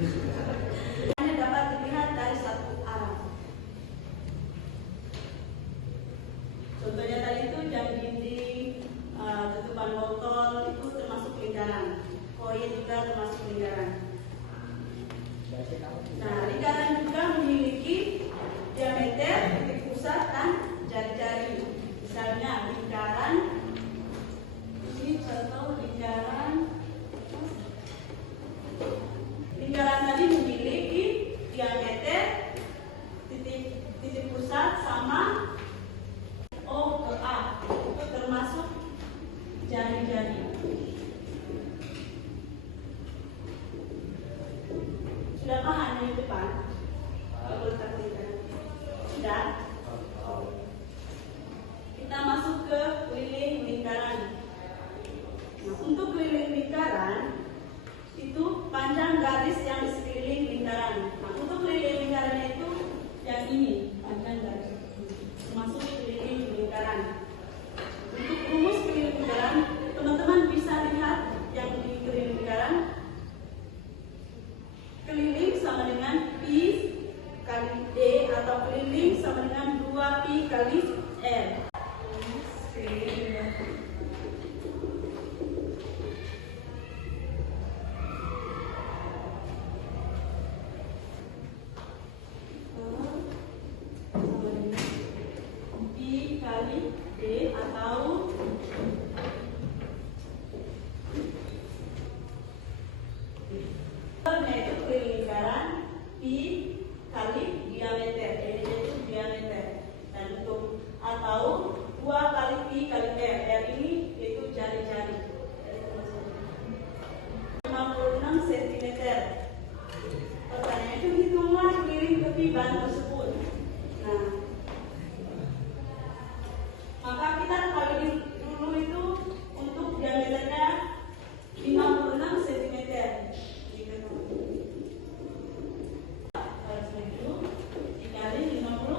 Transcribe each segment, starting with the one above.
Hanya dapat dilihat dari satu arah. Contohnya tadi itu jam dinding, tutupan botol itu termasuk lingkaran. Koin juga termasuk lingkaran. Nah, lingkaran juga memiliki diameter, titik pusat, dan jari-jari. Misalnya lingkaran, ini contoh lingkaran tadi memiliki diameter, titik pusat sama O ke A, itu termasuk jari-jari. Sudah paham yang di depan? Sudah? Kita masuk ke keliling lingkaran. Nah, untuk keliling lingkaran itu panjang garis yang di sekeliling lingkaran. Nah, untuk keliling lingkarannya itu yang ini, panjang garis. Termasuk keliling lingkaran. Untuk rumus keliling lingkaran, teman-teman bisa lihat yang di keliling lingkaran. Keliling sama dengan pi kali d, atau keliling sama dengan 2 pi kali r. Pi kali d atau yaitu keliling lingkaran pi kali diameter, jadi itu diameter, dan untuk atau 2 kali pi kali r ini yaitu jari-jari. 56 cm. Pertanyaannya itu hitungan keliling tepi ban tersebut. Nah, maka kita kali dulu itu untuk diameternya 56 cm. Dikali 56.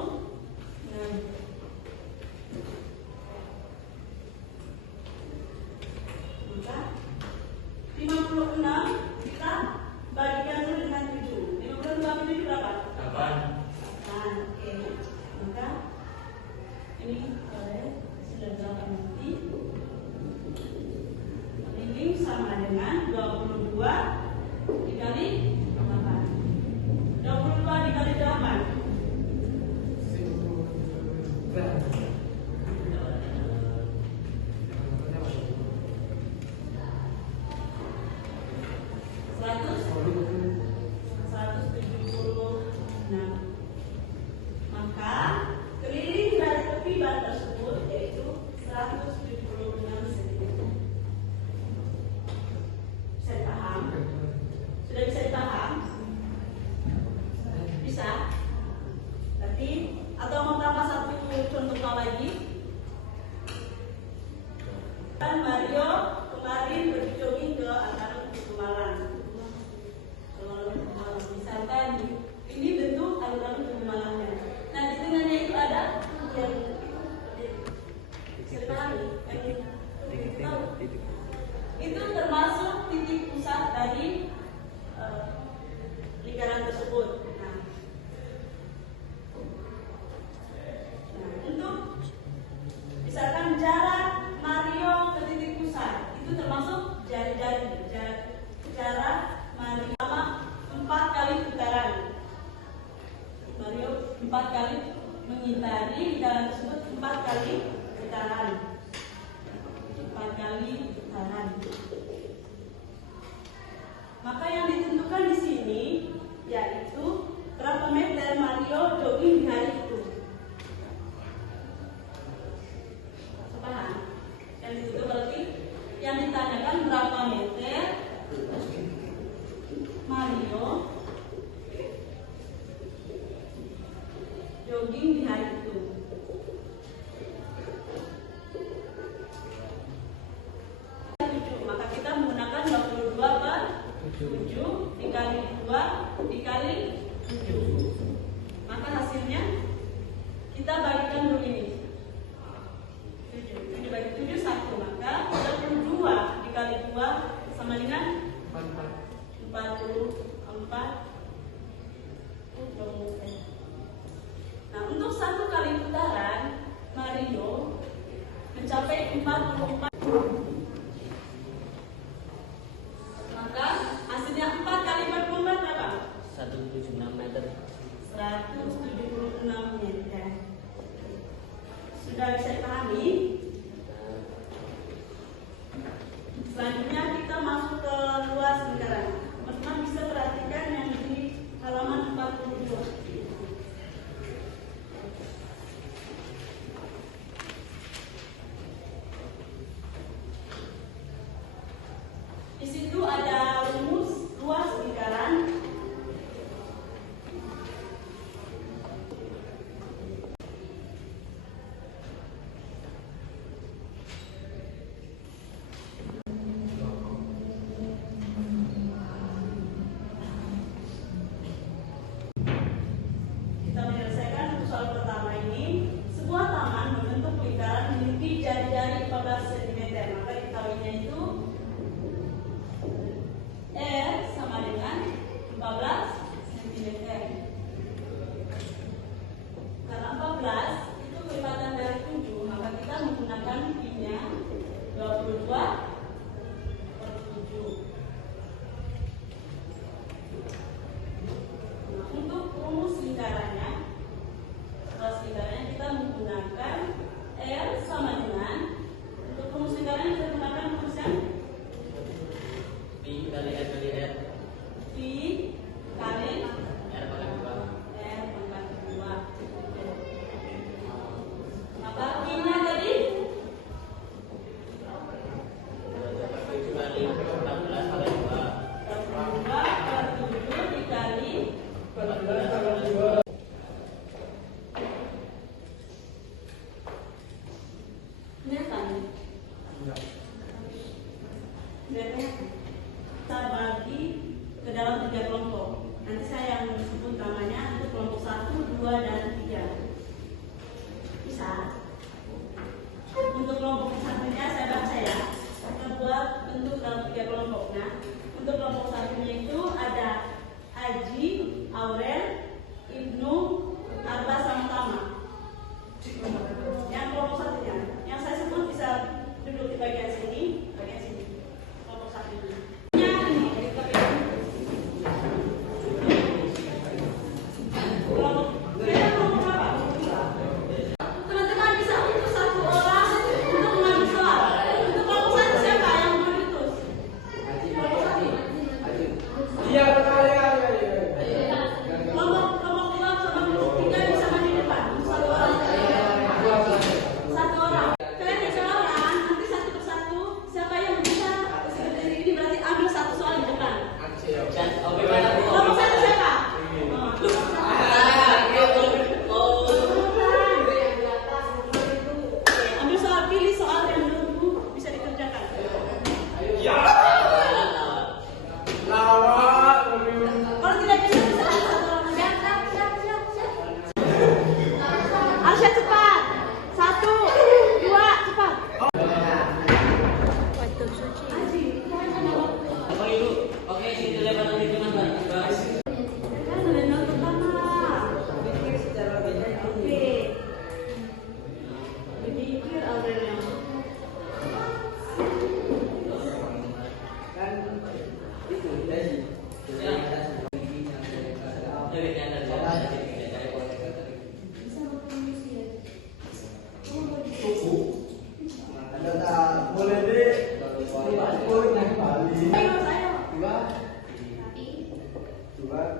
Maka 56 kita bagikan dulu dengan 7. 56 bagi 7 berapa? 8. Oke. Maka ini sudah 8 nanti. Keliling sama dengan 22 dikali 8. 22 dikali 8. 176. Maka keliling dari tepi ban tersebut yaitu 176 cm. Bisa dipaham? Sudah bisa dipaham? Bisa? Berarti atau mau tambah satu contoh lagi? Dan Mario kemarin pergi jogging ke alun-alun Kumalang. Misalkan ini bentuk alun-alun Kumalangnya. Nah, di tengahnya itu ada yang itu termasuk titik pusat dari lingkaran tersebut. Nah, untuk misalkan jarak Mario ke titik pusat itu termasuk jari-jari. Jarak Mario sama 4 kali putaran. Mario 4 kali mengitari lingkaran tersebut, 4 kali putaran. 4 kali putaran. Maka yang ditentukan di sini yaitu berapa meter Mario jogging di hari itu. Paham? Yang ditentukan berarti yang ditanyakan berapa meter Mario jogging di hari itu. Maka kita menggunakan 22/7 dikali 2 dikali 7. Maka hasilnya kita bagikan dulu ini. 7 bagi 7 1. Maka 22 dikali 2 sama dengan 44.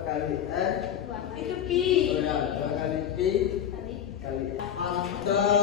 kali N. Itu P. Oh ya, 2 kali P kali N.